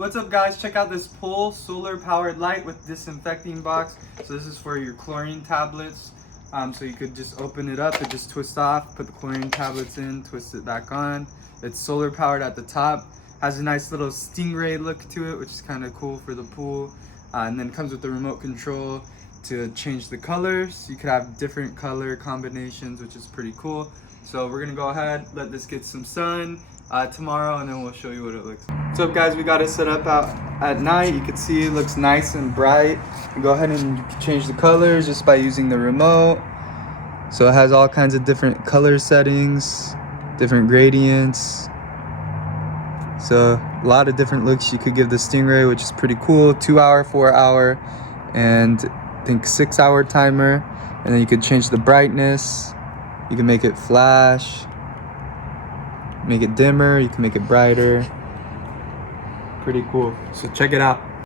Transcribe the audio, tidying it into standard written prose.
What's up guys, check out this Pull solar powered light with disinfecting box. So this is for your chlorine tablets. So you could just open it up and just twist off, put the chlorine tablets in, twist it back on. It's solar powered at the top. Has a nice little stingray look to it, which is kind of cool for the pool. And then it comes with the remote control to change the colors. You could have different color combinations, which is pretty cool. So we're gonna go ahead, let this get some sun tomorrow, and then we'll show you what it looks like. What's up guys, we got it set up out at night. You can see it looks nice and bright. You go ahead and change the colors just by using the remote. So it has all kinds of different color settings, different gradients. So a lot of different looks you could give the Stingray, which is pretty cool. 2 hour, 4 hour, and I think 6 hour timer. And then you could change the brightness. You can make it flash, make it dimmer, you can make it brighter. Pretty cool. So check it out.